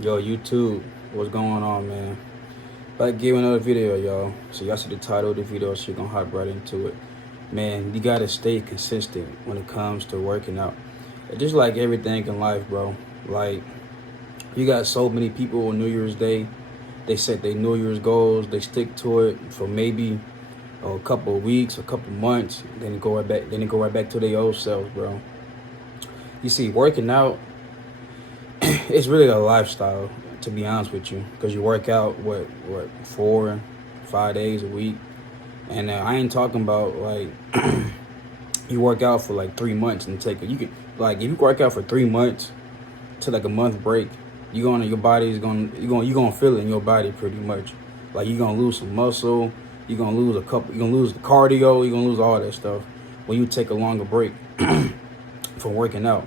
Yo, YouTube, what's going on, man? About to give another video, y'all. So y'all see the title of the video, so you're gonna hop right into it. Man, you gotta stay consistent when it comes to working out. Just like everything in life, bro. Like, you got so many people on New Year's Day, they set their New Year's goals, they stick to it for maybe a couple of weeks, a couple of months, then they go right back to their old selves, bro. You see, working out, it's really a lifestyle, to be honest with you, because you work out what 4, 5 days a week, and I ain't talking about like you work out for like 3 months and take it. You can like if you work out for 3 months to like a month break, your body is you gonna feel it in your body pretty much. Like you're gonna lose some muscle, you're gonna lose you're gonna lose the cardio, you're gonna lose all that stuff when you take a longer break from working out.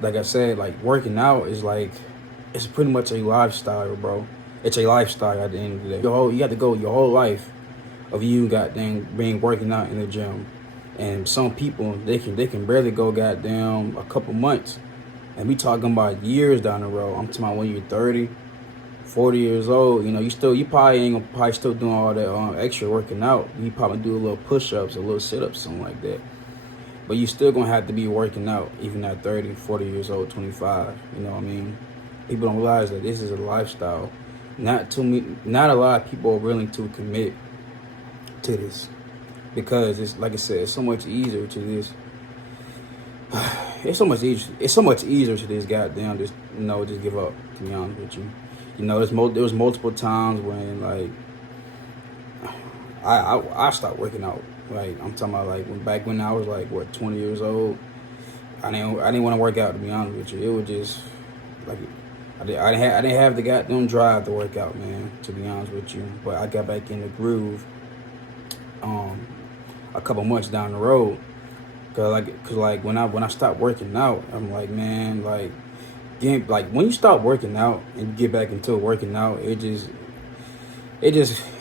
Like I said, like working out is like it's pretty much a lifestyle, bro. It's a lifestyle at the end of the day. You got to go your whole life of you goddamn being working out in the gym. And some people they can barely go goddamn a couple months. And we talking about years down the road. I'm talking about when you're 30, 40 years old, you probably ain't gonna probably still doing all that extra working out. You probably do a little push-ups, a little sit-ups, something like that. But you still gonna have to be working out even at 30, 40 years old, 25. You know what I mean? People don't realize that this is a lifestyle. Not a lot of people are willing to commit to this because it's like I said, it's so much easier to this. It's so much easier. It's so much easier to this goddamn just give up. To be honest with you, there was multiple times when like I stopped working out. Like I'm talking about like back when I was like 20 years old. I didn't want to work out, to be honest with you. It was just like I didn't have the goddamn drive to work out, man. To be honest with you, but I got back in the groove a couple months down the road. Cause like when I stopped working out, I'm like, man, like when you stop working out and you get back into working out, it's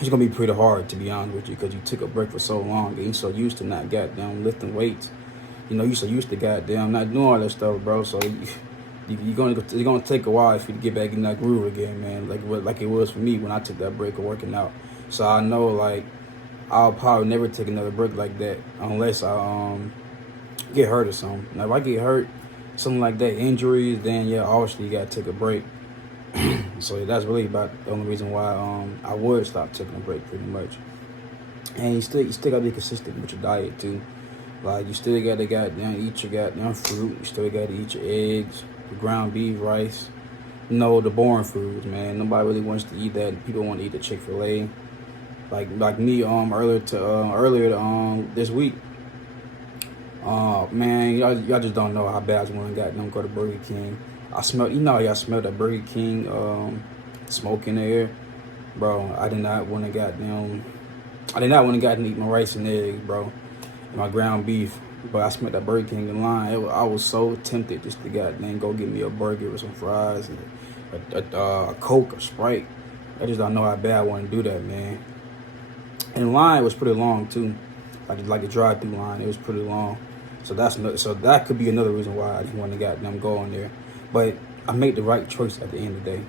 gonna be pretty hard, to be honest with you, because you took a break for so long and you're so used to not goddamn lifting weights. You so used to goddamn not doing all that stuff, bro. So you're gonna take a while for you to get back in that groove again, man. Like it was for me when I took that break of working out. So I know like I'll probably never take another break like that unless I get hurt or something. Now if I get hurt, something like that, injuries, then yeah, obviously you gotta take a break. So that's really about the only reason why I would stop taking a break pretty much. And you still gotta be consistent with your diet too. Like you still gotta goddamn eat your goddamn fruit. You still gotta eat your eggs, your ground beef, rice. The boring foods, man. Nobody really wants to eat that. People want to eat the Chick-fil-A. Like me earlier this week. Man, y'all just don't know how bad I was when I go to Burger King. Y'all smell that Burger King smoke in the air, bro. I did not want to gotten eat my rice and eggs, bro, and my ground beef. But I smelled that Burger King in line. I was so tempted just to goddamn go get me a burger with some fries and a Coke or Sprite. I just don't know how bad I want to do that, man. And the line was pretty long too, like the drive-through line. It was pretty long. So that could be another reason why I didn't want to goddamn go on there. But I made the right choice at the end of the day.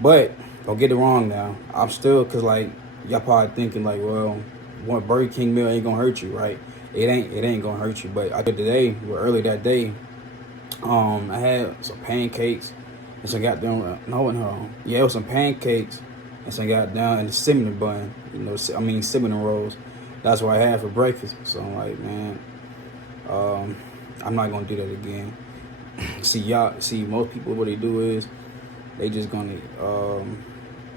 But don't get it wrong now. I'm still, cause like y'all probably thinking like, well, one Burger King meal ain't gonna hurt you, right? It ain't gonna hurt you. But I did today, early that day, I had some pancakes and some goddamn it was some pancakes and some goddamn and a cinnamon bun. Cinnamon rolls. That's what I had for breakfast. So I'm like, man, I'm not gonna do that again. See, most people, what they do is they just gonna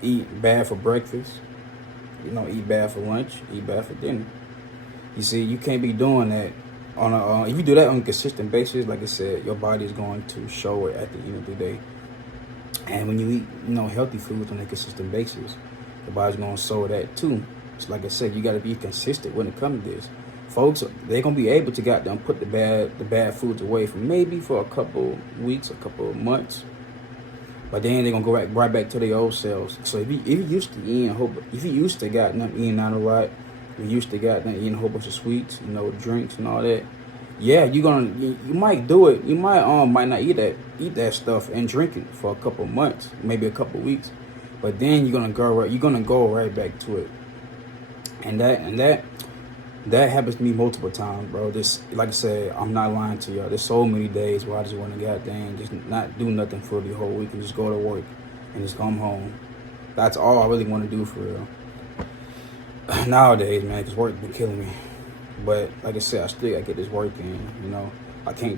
eat bad for breakfast, eat bad for lunch, eat bad for dinner. You see, you can't be doing that on a if you do that on a consistent basis. Like I said, your body is going to show it at the end of the day. And when you eat healthy foods on a consistent basis, your body's gonna show that too. So like I said, you got to be consistent when it comes to this. Folks, they're gonna be able to put the bad foods away for a couple weeks, a couple of months, but then they're gonna go right back to their old selves. So if you used to eating out a lot, you used to eating a whole bunch of sweets, drinks and all that, yeah, you might do it. You might not eat that stuff and drink it for a couple months, maybe a couple weeks, but then you're gonna go right back to it, and that happens to me multiple times, bro. This, like I said, I'm not lying to y'all. There's so many days where I just want to goddamn just not do nothing for the whole week and just go to work and just come home. That's all I really want to do for real nowadays, man. Cause work been killing me. But like I said, I still gotta get this work in. You know, I can't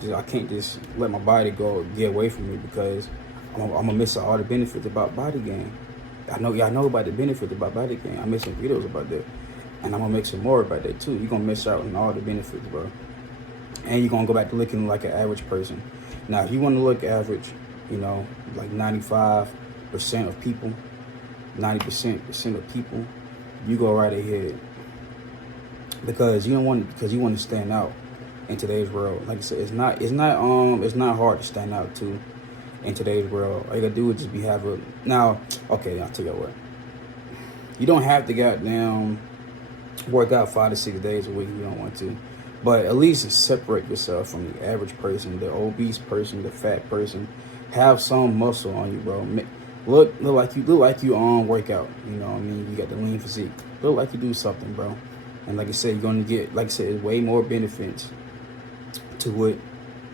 just let my body get away from me because I'm gonna miss all the benefits about body gain. I know y'all know about the benefits about body gain. I'm making videos about that, and I'm gonna make some more about that too. You're gonna miss out on all the benefits, bro. And you're gonna go back to looking like an average person. Now, if you want to look average, you know, like 95% of people, 90% of people, you go right ahead because you want to stand out in today's world. Like I said, it's not hard to stand out too in today's world. All you gotta do is just now. Okay, I'll tell you what. You don't have to goddamn work out 5 to 6 days a week if you don't want to, but at least separate yourself from the average person, the obese person, the fat person. Have some muscle on you, bro. Look like you work out. You know what I mean? You got the lean physique. Look like you do something, bro. And like I said, you're gonna get, like I said, way more benefits to it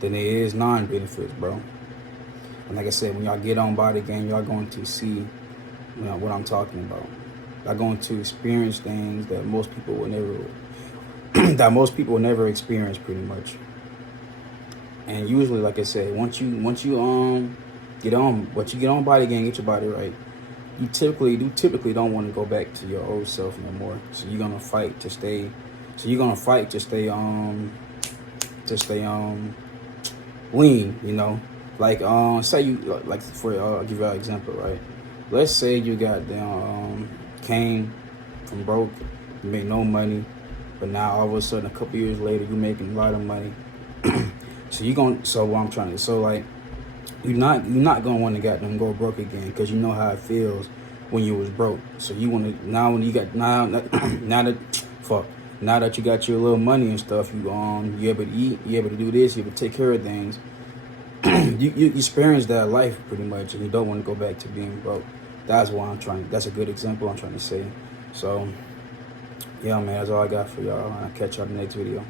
than there is non-benefits, bro. And like I said, when y'all get on Body Gain, y'all going to see, you know, what I'm talking about. Y'all going to experience things that most people will never experience, pretty much. And usually, like I said, once you get on Body Gain, get your body right, you typically don't want to go back to your old self no more. So you're gonna fight to stay. Lean. You know, like say you like for I'll give you an example, right? Let's say you got came from broke, you made no money, but now all of a sudden a couple years later you making a lot of money. So what I'm trying to like. You're not gonna want to go broke again because you know how it feels when you was broke. So you want to now when you got now that you got your little money and stuff, you able to eat, you able to do this, you able to take care of things. you experience that life pretty much, and you don't want to go back to being broke. That's a good example I'm trying to say. So yeah, man, that's all I got for y'all. I'll catch y'all in the next video.